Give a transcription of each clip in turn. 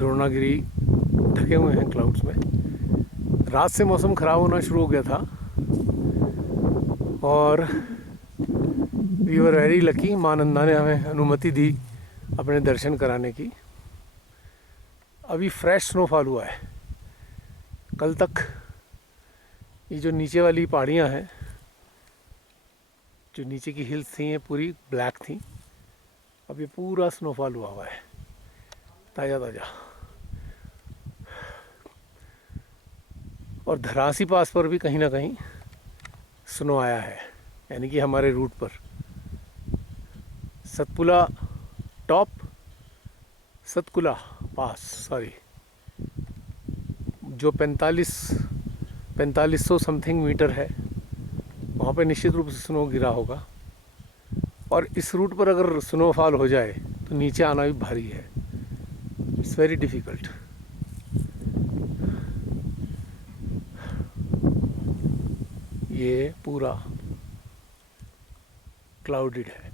द्रोणागिरी ढके हुए हैं क्लाउड्स में। रात से मौसम ख़राब होना शुरू हो गया था और वी वर वेरी लकी। माँ नंदा ने हमें अनुमति दी अपने दर्शन कराने की। अभी फ्रेश स्नोफॉल हुआ है। कल तक ये जो नीचे वाली पहाड़ियाँ हैं, जो नीचे की हिल्स थी, ये पूरी ब्लैक थी। अब ये पूरा स्नोफॉल हुआ है, ताज़ा ताज़ा। और धरासी पास पर भी कहीं ना कहीं स्नो आया है, यानी कि हमारे रूट पर। सतपुला टॉप, सतकुला पास, सॉरी, जो 4500 समथिंग मीटर है, वहाँ पे निश्चित रूप से स्नो गिरा होगा। और इस रूट पर अगर स्नोफॉल हो जाए तो नीचे आना भी भारी है। It's very difficult. ये पूरा क्लाउडेड है।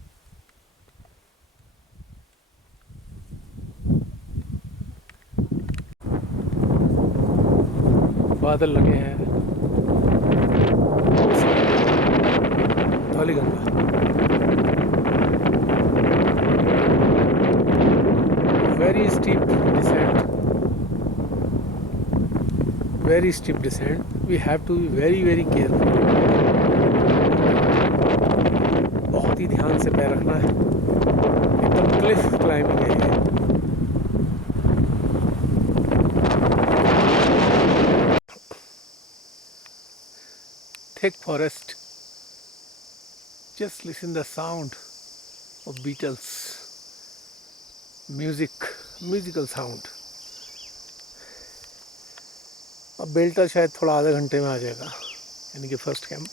बादल लगे हैं, Dhauliganga. Very steep descent, very steep descent. We have to be very very careful. बहुत ही ध्यान से पैर रखना है। एकदम क्लिफ क्लाइंबिंग है ये। Thick forest. Just listen the sound of beetles. Musical sound. अब बेल्टा शायद थोड़ा आधे घंटे में आ जाएगा, यानी कि फर्स्ट कैंप।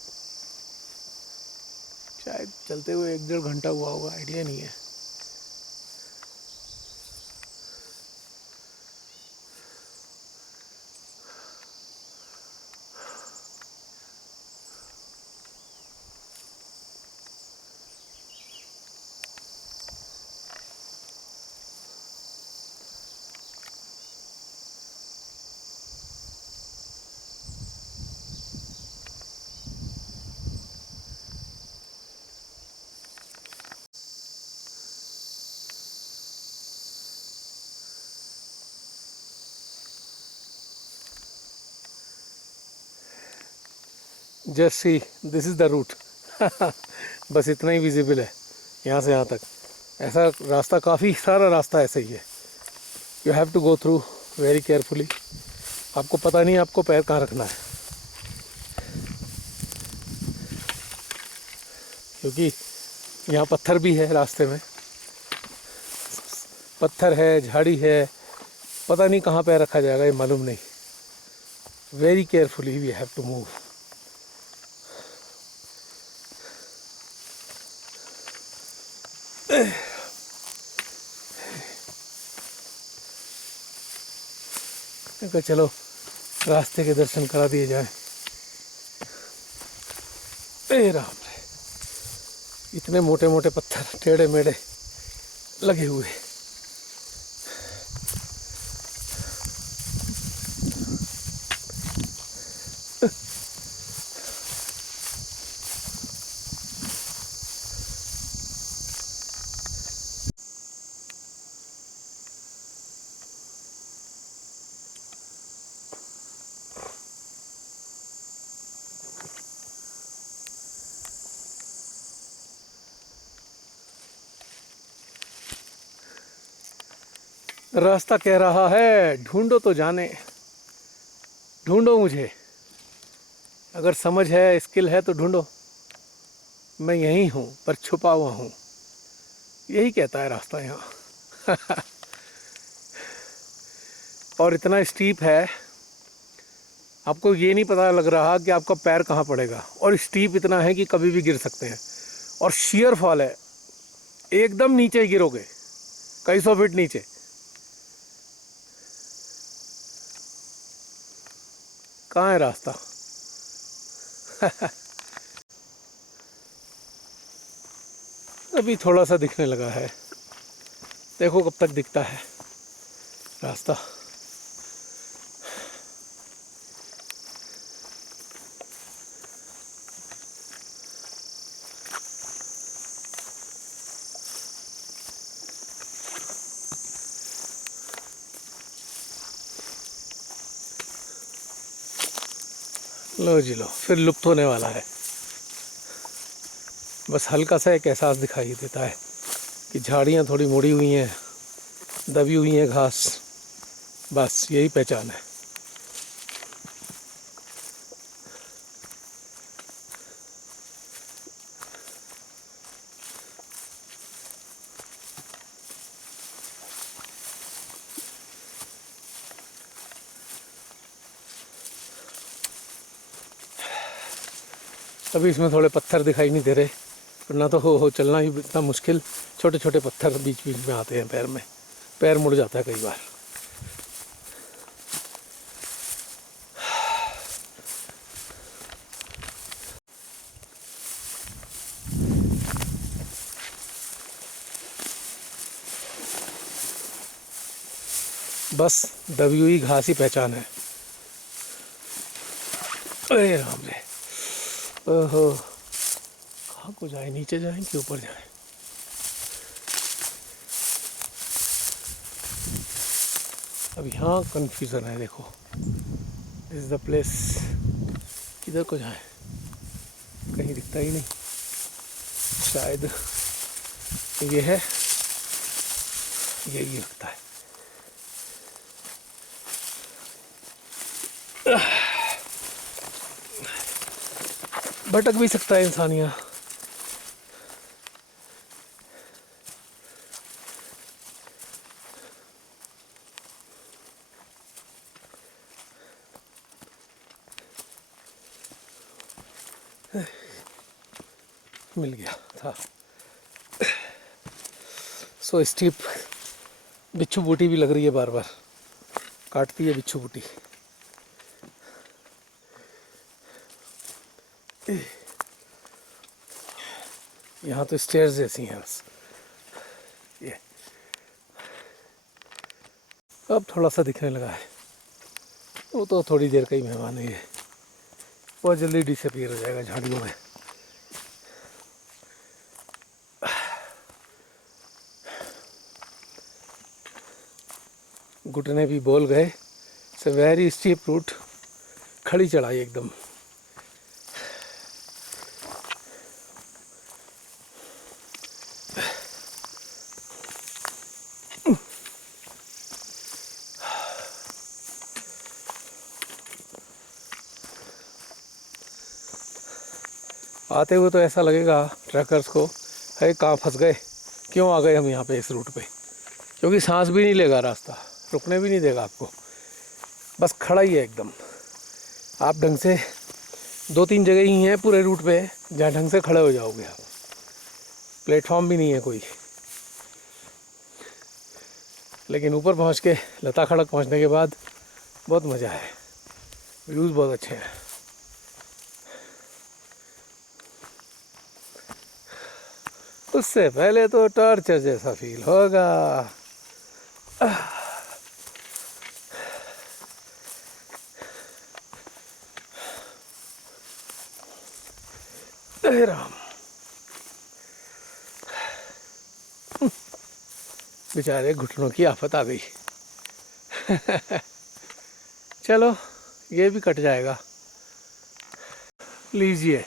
शायद चलते हुए 1-1.5 घंटा हुआ होगा, आइडिया नहीं है। Just see, this is the route. बस इतना ही विजिबल है यहाँ से यहाँ तक। ऐसा रास्ता, काफ़ी सारा रास्ता ऐसा ही है। You have to go through very carefully. आपको पता नहीं आपको पैर कहाँ रखना है, क्योंकि यहाँ पत्थर भी है रास्ते में। पत्थर है, झाड़ी है, पता नहीं कहाँ पैर रखा जाएगा, ये मालूम नहीं। Very carefully we have to move. चलो रास्ते के दर्शन करा दिए जाए। ए राम रे, इतने मोटे मोटे पत्थर टेढ़े मेढ़े लगे हुए। रास्ता कह रहा है ढूंढो तो जाने, ढूंढो मुझे। अगर समझ है, स्किल है तो ढूंढो। मैं यहीं हूँ पर छुपा हुआ हूँ, यही कहता है रास्ता यहाँ। और इतना स्टीप है, आपको ये नहीं पता लग रहा कि आपका पैर कहाँ पड़ेगा। और स्टीप इतना है कि कभी भी गिर सकते हैं। और शेयर फॉल है, एकदम नीचे गिरोगे, कई सौ फीट नीचे। कहाँ है रास्ता? अभी थोड़ा सा दिखने लगा है, देखो कब तक दिखता है। रास्ता। लो जी लो, फिर लुप्त होने वाला है। बस हल्का सा एक एहसास दिखाई देता है कि झाड़ियाँ थोड़ी मुड़ी हुई हैं, दबी हुई हैं घास, बस यही पहचान है। अभी इसमें थोड़े पत्थर दिखाई नहीं दे रहे, वरना तो हो चलना ही इतना मुश्किल। छोटे छोटे पत्थर बीच बीच में आते हैं पैर में, पैर मुड़ जाता है कई बार। बस दबी हुई घास ही पहचान है। अरे राम रे, ओहो, कहाँ को जाए, नीचे जाए कि ऊपर जाए? अब यहाँ कन्फ्यूज़न है, देखो इज द प्लेस, किधर को जाए, कहीं दिखता ही नहीं। शायद ये है, यही लगता है। भटक भी सकता है इंसान यहाँ। मिल गया था। सो स्टीप, बिच्छू बूटी भी लग रही है, बार बार काटती है बिच्छू बूटी। यहाँ तो स्टेयर्स जैसी हैं बस। ये अब थोड़ा सा दिखने लगा है, वो तो थोड़ी देर का ही मेहमान है, ये बहुत जल्दी डिसअपीयर हो जाएगा झाड़ियों में। घुटने भी बोल गए। It's a very steep route, खड़ी चढ़ाई एकदम। आते हुए तो ऐसा लगेगा ट्रैकर्स को, है कहाँ फंस गए, क्यों आ गए हम यहाँ पे इस रूट पे, क्योंकि सांस भी नहीं लेगा रास्ता, रुकने भी नहीं देगा आपको, बस खड़ा ही है एकदम। आप ढंग से 2-3 जगह ही हैं पूरे रूट पे जहाँ ढंग से खड़े हो जाओगे आप, प्लेटफॉर्म भी नहीं है कोई। लेकिन ऊपर पहुँच के, लता खड़क पहुँचने के बाद बहुत मज़ा है, व्यूज़ बहुत अच्छे हैं। उससे पहले तो टॉर्चर जैसा फील होगा। अरे राम, बेचारे घुटनों की आफत आ गई। चलो ये भी कट जाएगा। लीजिए,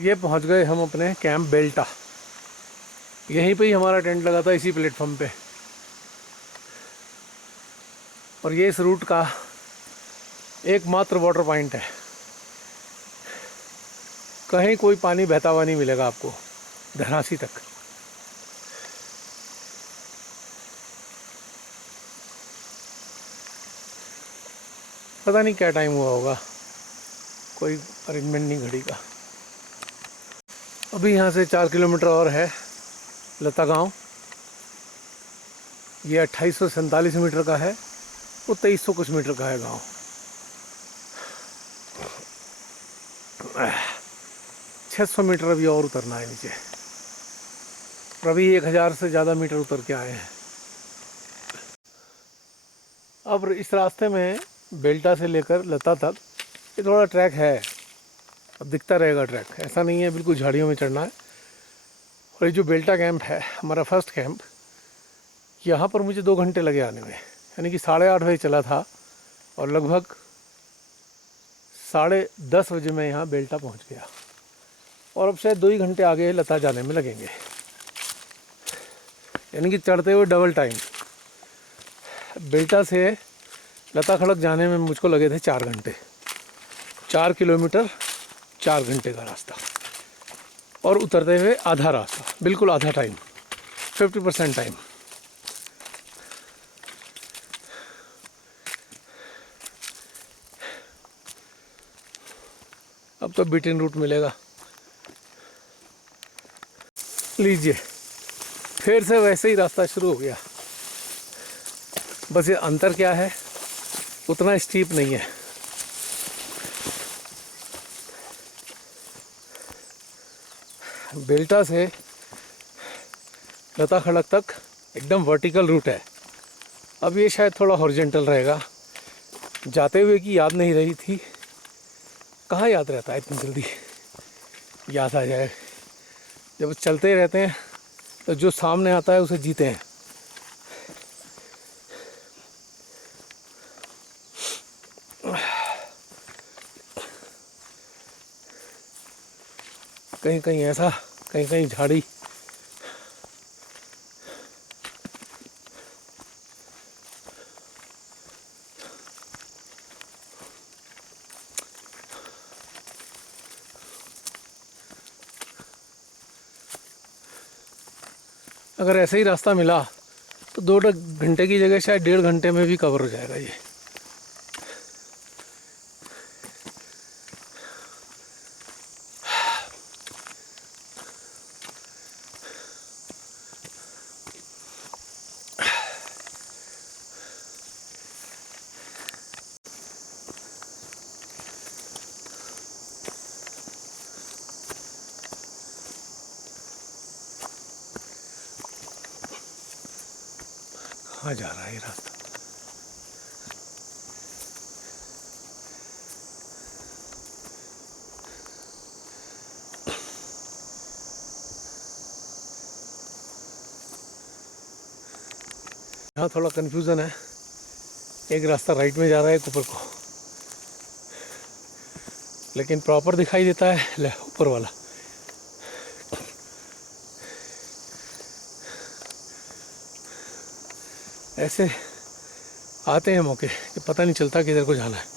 ये पहुंच गए हम अपने कैंप बेल्टा। यहीं पे ही हमारा टेंट लगा था, इसी प्लेटफॉर्म पे। और ये इस रूट का एकमात्र वाटर पॉइंट है, कहीं कोई पानी बहता हुआ नहीं मिलेगा आपको धरासी तक। पता नहीं क्या टाइम हुआ होगा, कोई अरेंजमेंट नहीं घड़ी का। अभी यहाँ से 4 किलोमीटर और है लता गांव। ये 2847 मीटर का है, वो 2300 कुछ मीटर का है गांव। 600 मीटर अभी और उतरना है नीचे, और अभी 1000 से ज़्यादा मीटर उतर के आए हैं। अब इस रास्ते में बेल्टा से लेकर लता तक ये थोड़ा ट्रैक है, अब दिखता रहेगा ट्रैक, ऐसा नहीं है बिल्कुल झाड़ियों में चढ़ना है। और ये जो बेल्टा कैंप है हमारा फर्स्ट कैंप, यहाँ पर मुझे 2 घंटे लगे आने में, यानी कि 8:30 बजे चला था और लगभग 10:30 बजे मैं यहाँ बेल्टा पहुँच गया। और अब शायद 2 ही घंटे आगे लता जाने में लगेंगे, यानी कि चढ़ते हुए डबल टाइम। बेल्टा से लता खड़क जाने में मुझको लगे थे 4 घंटे, 4 किलोमीटर 4 घंटे का रास्ता, और उतरते हुए आधा रास्ता, बिल्कुल आधा टाइम, 50% टाइम। अब तो बीटन रूट मिलेगा। लीजिए, फिर से वैसे ही रास्ता शुरू हो गया, बस ये अंतर क्या है, उतना स्टीप नहीं है। बेल्टा से लता खड़क तक एकदम वर्टिकल रूट है। अब ये शायद थोड़ा हॉरिजॉन्टल रहेगा। जाते हुए की याद नहीं रही थी, कहाँ याद रहता है इतनी जल्दी, याद आ जाए। जब चलते रहते हैं तो जो सामने आता है उसे जीते हैं। कहीं कहीं ऐसा, कहीं कहीं झाड़ी। अगर ऐसे ही रास्ता मिला तो 2 घंटे की जगह शायद 1.5 घंटे में भी कवर हो जाएगा ये। कहाँ जा रहा है ये रास्ता? यहाँ थोड़ा कंफ्यूजन है, एक रास्ता राइट में जा रहा है एक ऊपर को, लेकिन प्रॉपर दिखाई देता है ऊपर वाला। ऐसे आते हैं मौके कि पता नहीं चलता किधर को जाना है।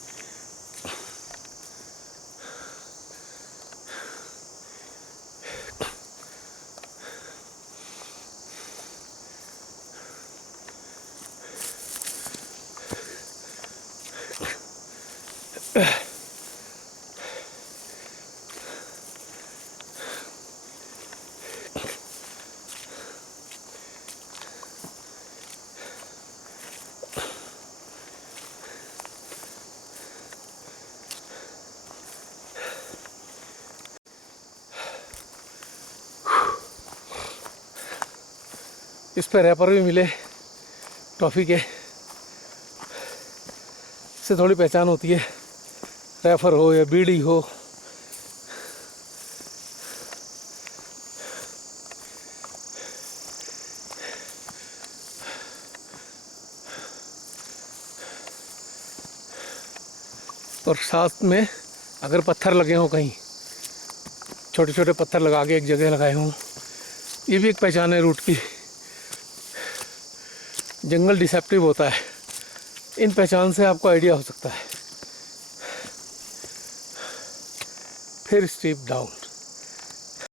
इस पर रैपर भी मिले टॉफ़ी के, इससे थोड़ी पहचान होती है, रैपर हो या बीड़ी हो। और साथ में अगर पत्थर लगे हों, कहीं छोटे छोटे पत्थर लगा के एक जगह लगाए हों, ये भी एक पहचान है रूट की। जंगल डिसेप्टिव होता है, इन पहचान से आपको आइडिया हो सकता है। फिर स्टीप डाउन।